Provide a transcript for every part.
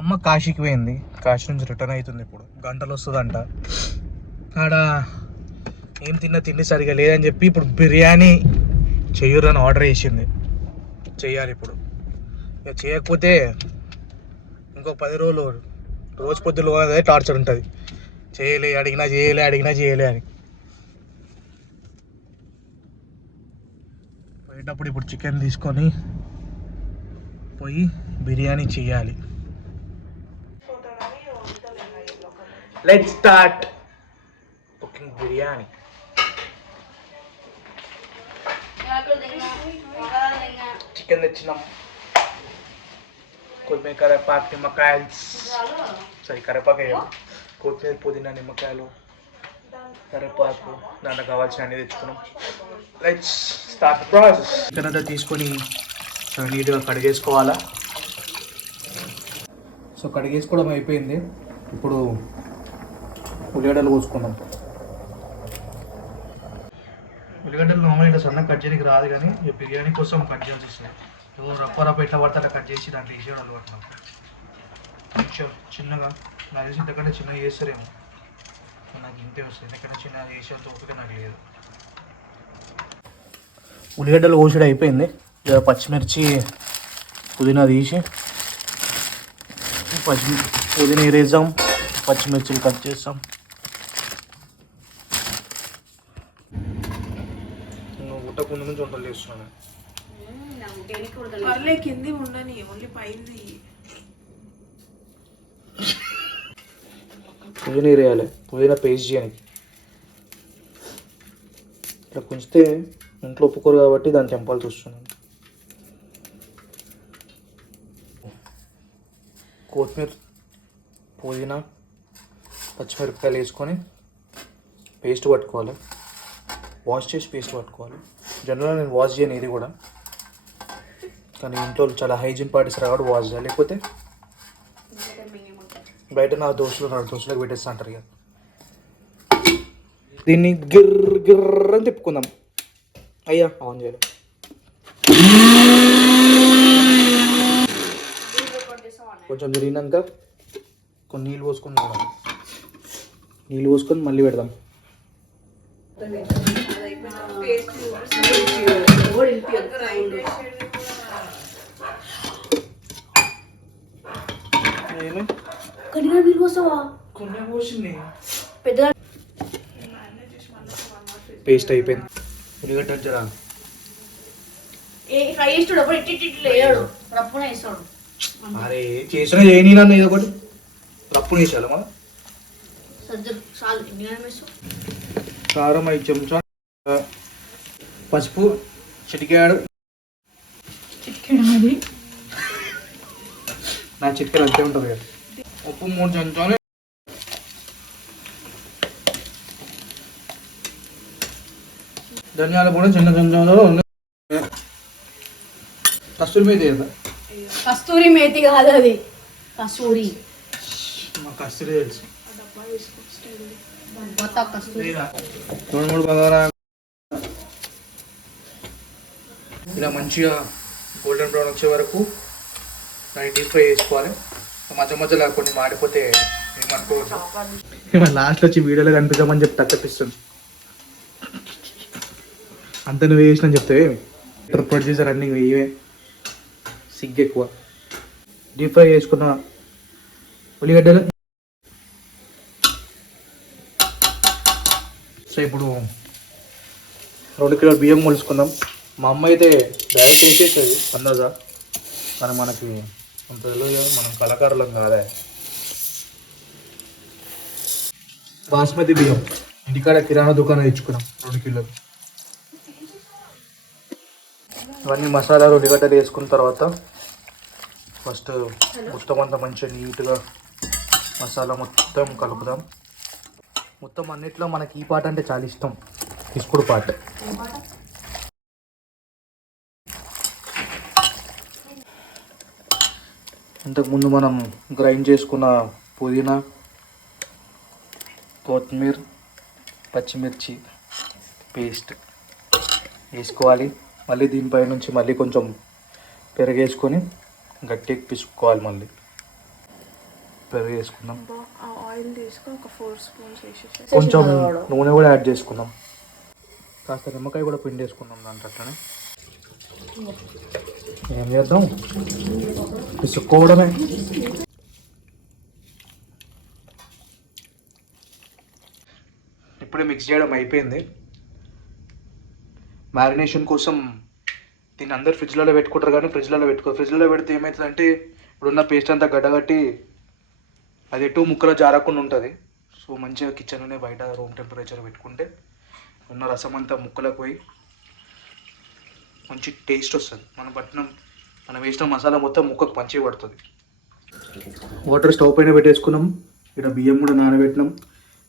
అమ్మ కాశీకి పోయింది, కాశీ నుంచి రిటర్న్ అవుతుంది, ఇప్పుడు గంటలు వస్తుందంట. ఆడ ఏం తిండి సరిగా లేదని చెప్పి ఇప్పుడు బిర్యానీ చెయ్యరని ఆర్డర్ చేసింది. చెయ్యాలి ఇప్పుడు. ఇక చేయకపోతే ఇంకో 10 రోజులు రోజు పొద్దులు అదే టార్చర్ ఉంటుంది. అడిగినా చేయలే అని. పోయేటప్పుడు ఇప్పుడు చికెన్ తీసుకొని పోయి బిర్యానీ చేయాలి. Let's start cooking biryani. Chicken తెచ్చినాం, కొత్తిమీర, కరివేపాకు, నిమ్మకాయలు, కరివేపాకు, కొత్తిమీర, పుదీనా, నిమ్మకాయలు, కరివేపాకు, దాంట్లో కావాల్సిన అన్ని తెచ్చుకున్నాం. Let's start the process. Chicken అంతా తీసుకొని నీట్గా కడిగేసుకోవాలా. సో కడిగేసుకోవడం అయిపోయింది. ఇప్పుడు ఉల్లిగడ్డలు కోసుకున్నాం. ఉల్లిగడ్డలు నార్మల్ ఇట్లా సన్నగా కట్ చేయడానికి రాదు, కానీ ఈ బిర్యానీ కోసం కట్ చేయాల్సి వస్తుంది. రప్ప ఎట్లా పడితే అట్లా కట్ చేసి దాంట్లో వేసేయడం అలవాటు నాకు. కొంచెం చిన్నగా, నాకు తెలిసి ఇంతకంటే చిన్నగా చేస్తారేమో, నాకు ఇంతే వస్తుంది. ఎందుకంటే చిన్నగా చేసేంత ఓపిక నాకు లేదు. ఉల్లిగడ్డలు కోసడం అయిపోయింది. పచ్చిమిర్చి, పుదీనా తీసి పుదీనా వేరేద్దాం, పచ్చిమిర్చిలు కట్ చేస్తాం. నువ్వు గుట్టకుండా నుంచి వంటలు చేస్తున్నాను. కింది ఉండని, ఓన్లీ పైంది. పుదీనా వేయాలి, పుదీనా పేస్ట్ చేయడానికి. ఇట్లా కొంచితే ఇంట్లో ఒప్పుకోరు కాబట్టి దాన్ని తెంపాల్సి వస్తుంది. కొత్తిమీర, పుదీనా, పచ్చిమిరపకాయలు వేసుకొని పేస్ట్ పట్టుకోవాలి. వాష్ చేసి పేస్ట్ పట్టుకోవాలి. జనరల్గా నేను వాష్ చేయను ఇది కూడా, కానీ ఇంట్లో చాలా హైజీన్ పాటిస్తారు కాబట్టి వాష్ చేయాలి. లేకపోతే బయట నా దోశలకు పెట్టేస్తా అంటారు. ఇక దీన్ని గిర్ర అని తిప్పుకుందాం. అయ్యా ఆన్ చేయాలి. కొంచెం జరిగినాక కొన్ని నీళ్ళు పోసుకొని మళ్ళీ పెడదాం. పేస్ట్ అయిపోయింది. ఉల్లిగడ్డ జరా అరే చేసిన చేయని నన్ను ఏదో ఒకటి రప్పున వేసాలి. మనం కారం 5 చెంచా, పసుపు చిటికాడు. నా చిటికెలు అంతే ఉంటుంది కదా. ఉప్పు 3 చెంచాలు, ధనియాల పొడి చిన్న చెంచాలో, కస్తూరి మేతి. కస్తూరి మేతి కాదు, అది కస్తూరి. మా కస్తూరి తెలుసు. 2-3 బగారా ఇలా మంచిగా గోల్డెన్ బ్రౌన్ వచ్చే వరకు దాన్ని డీప్ ఫ్రై చేసుకోవాలి. మధ్యలో కొన్ని మాడిపోతే ఏమనుకోవచ్చు. లాస్ట్ వచ్చి వీడియోలో కనిపిద్దామని చెప్పి తప్పిస్తుంది. అంత నువ్వు వేసిన చెప్తే ప్రొడ్యూసర్ అన్ని ఇవే సిగ్గు ఎక్కువ. డీప్ ఫ్రై చేసుకున్న ఉల్లిగడ్డలు. సో ఇప్పుడు 2 కిలోల బియ్యం కొలుసుకుందాం. మా అమ్మ అయితే డైరెక్ట్ వేసేస్తుంది అందాజా, కానీ మనకి అంత తెలియదు, మనం కళాకారులం కాదా. బాస్మతి బియ్యం ఇంటికాడ కిరాణా దుకాణం తెచ్చుకున్నాం 2 కిలోలు. ఇవన్నీ మసాలాలు ఉల్లిగడ్డలు వేసుకున్న తర్వాత ఫస్ట్ మొత్తం అంతా మంచిగా నీట్గా మసాలా మొత్తం కలుపుదాం. మొత్తం అన్నిట్లో మనకి ఈ పాట అంటే చాలా ఇష్టం, ఇసుకుడు పాట. ఇంతకుముందు మనం గ్రైండ్ చేసుకున్న పుదీనా, కొత్తిమీర, పచ్చిమిర్చి పేస్ట్ వేసుకోవాలి. మళ్ళీ దీనిపై నుంచి మళ్ళీ కొంచెం పెరుగేసుకొని గట్టిగా పిసుకోవాలి. మళ్ళీ పెరుగు వేసుకుందాం, ఆయిల్ తీసుకొని ఒక 4 స్పూన్స్ వేసేసి కొంచెం నూనె కూడా యాడ్ చేసుకుందాం, కాస్త నిమ్మకాయ కూడా పిండి వేసుకుందాం దాంట్లో అట్లనే. ఏం చేద్దాం, విసుక్కోవడమే. ఇప్పుడే మిక్స్ చేయడం అయిపోయింది. మ్యారినేషన్ కోసం దీన్ని అందరు ఫ్రిడ్జ్లలో పెట్టుకుంటారు, కానీ ఫ్రిడ్జ్లలో పెడితే ఏమవుతుందంటే ఇప్పుడున్న పేస్ట్ అంతా గడ్డగట్టి అది ఎటు ముక్కలో జారకుండా ఉంటుంది. సో మంచిగా కిచెన్లోనే బయట రూమ్ టెంపరేచర్ పెట్టుకుంటే ఉన్న రసం అంతా ముక్కలకు పోయి మంచి టేస్ట్ వస్తుంది. మనం వేసిన మసాలా మొత్తం ముక్కకు మంచిగా పడుతుంది. వాటర్ స్టవ్ పైన పెట్టేసుకున్నాం, ఇక్కడ బియ్యం కూడా నానబెట్టినాం,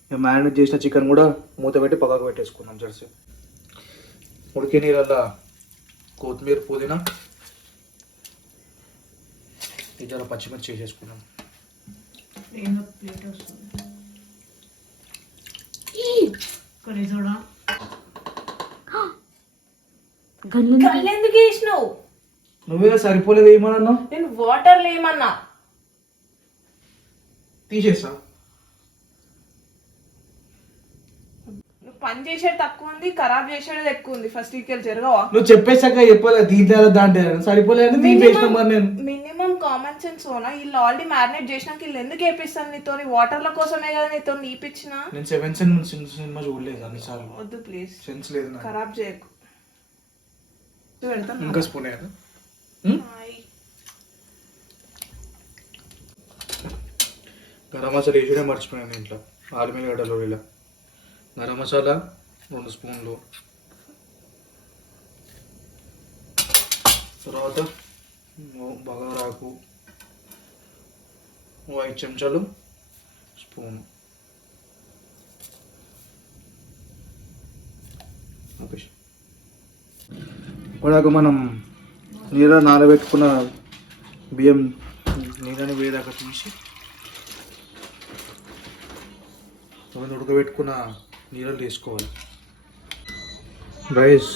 ఇక మ్యారినేట్ చేసిన చికెన్ కూడా మూత పెట్టి పక్కకు పెట్టేసుకున్నాం. జెర్సీ ఉడికే నీళ్ళల్లో కొత్తిమీర, పుదీనా, ఇద్దరు పచ్చిమిర్చి వేసేసుకున్నాం. ప్లేట్ వస్తుంది ఎందుకు వేసినావు? నువ్వే సరిపోలేదు ఏమన్నా, నేను వాటర్ లేమన్నా తీసేసా. పని చేసేది తక్కువ ఉంది, ఖరాబ్ చేసేది ఎక్కువ ఉంది. ఫస్ట్ ఇక్కడ జరగవా? నువ్వు చెప్పేసాక చెప్పలేదు దీంట్లో దాంట్లో సరిపోలేదు నేను. మినిమం కామన్ సెన్స్ ఓనా? వీళ్ళు ఆల్రెడీ మ్యారినేట్ చేసినాక వీళ్ళు ఎందుకు వేపిస్తాను నీతో? వాటర్ల కోసమే కదా నీతో నీపించిన. నేను 7 సెన్స్ సినిమా చూడలేదు అన్నిసార్లు. వద్దు ప్లీజ్, సెన్స్ లేదు, ఖరాబ్ చేయకు. ఇంకా స్పూన్ వేయాలి. గరం మసాలా వేసుడే మర్చిపోయాను ఇంట్లో. ఆలుమీల గడ్డలు ఇలా గరం మసాలా 2 స్పూన్లు, తర్వాత బగారాకు 5 చెంచాలు స్పూన్, ఇప్పటిదాకా మనం నీళ్ళ నానబెట్టుకున్న బియ్యం నీళ్ళని వేదాకా తీసి ఉడకబెట్టుకున్న నీళ్ళు తీసుకోవాలి. రైస్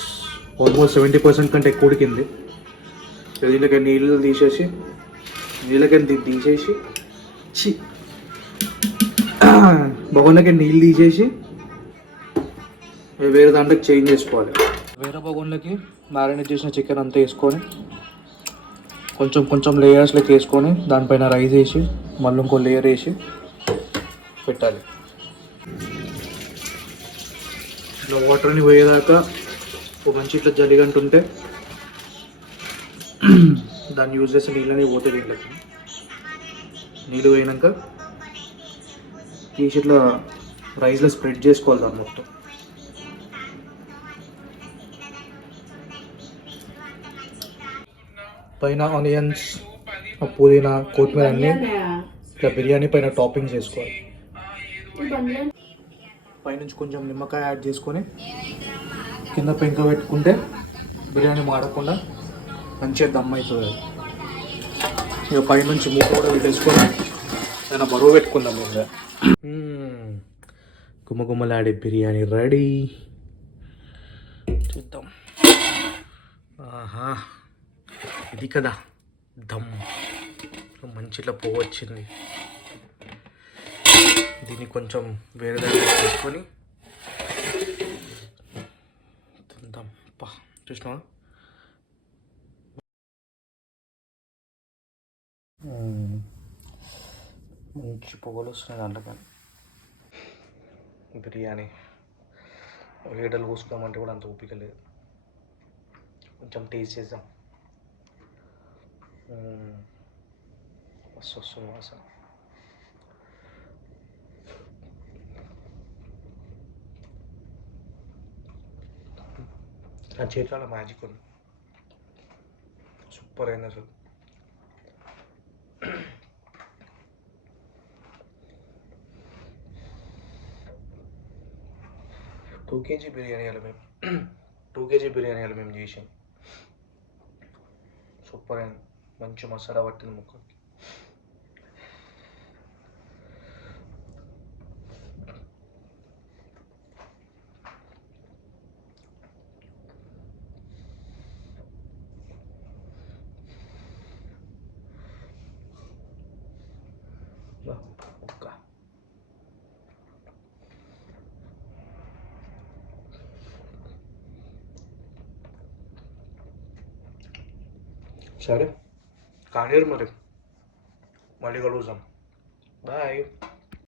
ఆల్మోస్ట్ 70% కంటే ఎక్కువ ఉడికింది. దీనిలోకి నీళ్ళు తీసేసి బగోన్లకి నీళ్ళు తీసేసి వేరే దాంట్లోకి చేంజ్ చేసుకోవాలి. వేరే బగోన్లకి మ్యారినేట్ చేసిన చికెన్ అంతా వేసుకొని కొంచెం కొంచెం లేయర్స్లోకి వేసుకొని దానిపైన రైస్ వేసి మళ్ళీ ఇంకో లేయర్ వేసి పెట్టాలి. ఇట్లా వాటర్ని పోయేదాకా ఒక మంచి ఇట్లా జలిగంటుంటే దాన్ని యూజ్ చేస్తే నీళ్ళని పోతే దీంట్లోకి. నీళ్ళు పోయినాక తీసి ఇట్లా రైస్లో స్ప్రెడ్ చేసుకోవాలి దాన్ని మొత్తం. పైన ఆనియన్స్, పుదీనా, కొత్తిమీర అన్నీ ఇట్లా బిర్యానీ పైన టాపింగ్స్ వేసుకోవాలి. పైనుంచి కొంచెం నిమ్మకాయ యాడ్ చేసుకొని కింద పెంక పెట్టుకుంటే బిర్యానీ మాడకుండా మంచిగా దమ్ అవుతుంది. ఇక పైనుంచి మూత కూడా పెట్టేసుకొని ఏదైనా బరువు పెట్టుకుందాం. మీద గుమ్మగుమ్మలాడే బిర్యానీ రెడీ. చూద్దాం. ఆహా, ఇది కదా దమ్. మంచి ఇట్లా పువ్వు వచ్చింది. దీన్ని కొంచెం వేరే దాంట్లో తీసుకొని తిందాం. చూసినా మంచి పొగలు వస్తున్నాయి దాంట్లో. కానీ బిర్యానీ ఉల్లిగడ్డలు కోసుకుందామంటే కూడా అంత ఓపిక లేదు. కొంచెం టేస్ట్ చేద్దాం. మస్తు వస్తుంది వాసన. ఆ చేతిలో మ్యాజిక్ ఉంది. సూపర్ అయింది అసలు. 2 kg బిర్యానీ అలా మేము 2 kg బిర్యానీ అలా మేము చేసాం. సూపర్ అయింది. మంచి మసాలా పట్టింది ముక్కకి. సరే కానీ మరి మళ్ళీ కలుగుతాం బాయ్.